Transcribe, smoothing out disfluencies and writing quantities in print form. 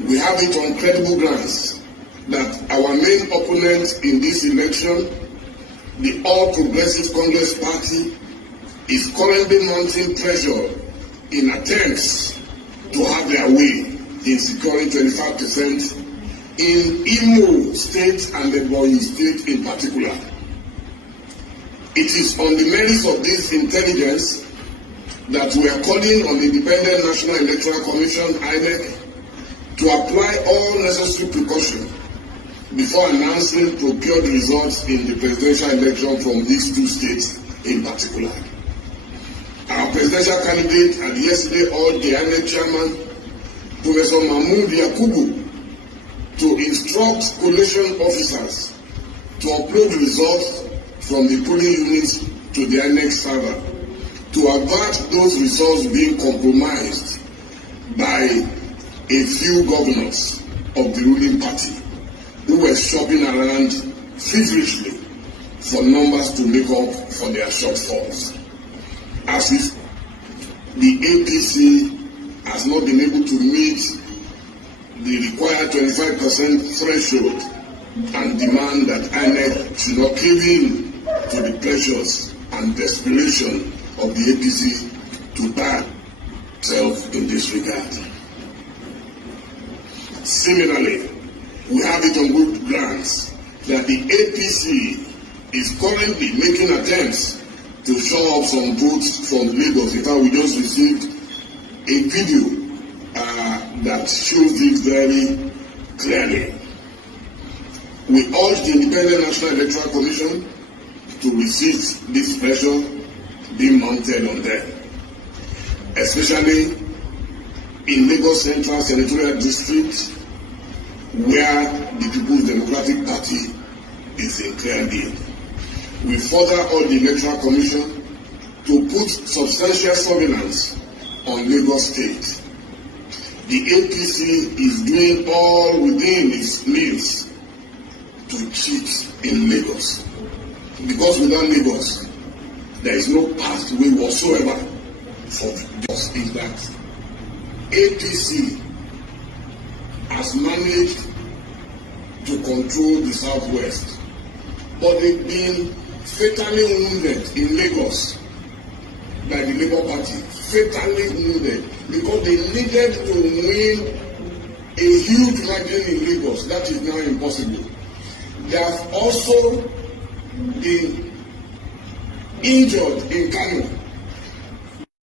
We have it on credible grounds that our main opponent in this election, the All Progressive Congress Party, is currently mounting pressure in attempts to have their way in securing 25% in Imo State and Ebonyi State in particular. It is on the merits of this intelligence that we are calling on the Independent National Electoral Commission, INEC, to apply all necessary precautions before announcing procured results in the presidential election from these two states in particular. Our presidential candidate and yesterday urged the INEC chairman, Professor Mahmoud Yakubu, to instruct collation officers to upload results from the polling units to the INEC server to avert those results being compromised by a few governors of the ruling party who were shopping around feverishly for numbers to make up for their shortfalls. As if the APC has not been able to meet the required 25% threshold and demand that INEC should not cave in to the pressures and desperation of the APC to back itself in this regard. Similarly, we have it on good grounds that the APC is currently making attempts to show up some votes from Lagos. In fact, we just received a video that shows this very clearly. We urge the Independent National Electoral Commission to resist this pressure being mounted on them, especially in Lagos Central Senatorial District, where the People's Democratic Party is in clear lead. We further urge the Electoral Commission to put substantial surveillance on Lagos State. The APC is doing all within its means to cheat in Lagos. Because without Lagos, there is no pathway whatsoever for this. Is that APC has managed to control the Southwest, but they've been fatally wounded in Lagos by the Labour Party, fatally wounded, because they needed to win a huge margin in Lagos. That is now impossible. They have also been injured in Kano,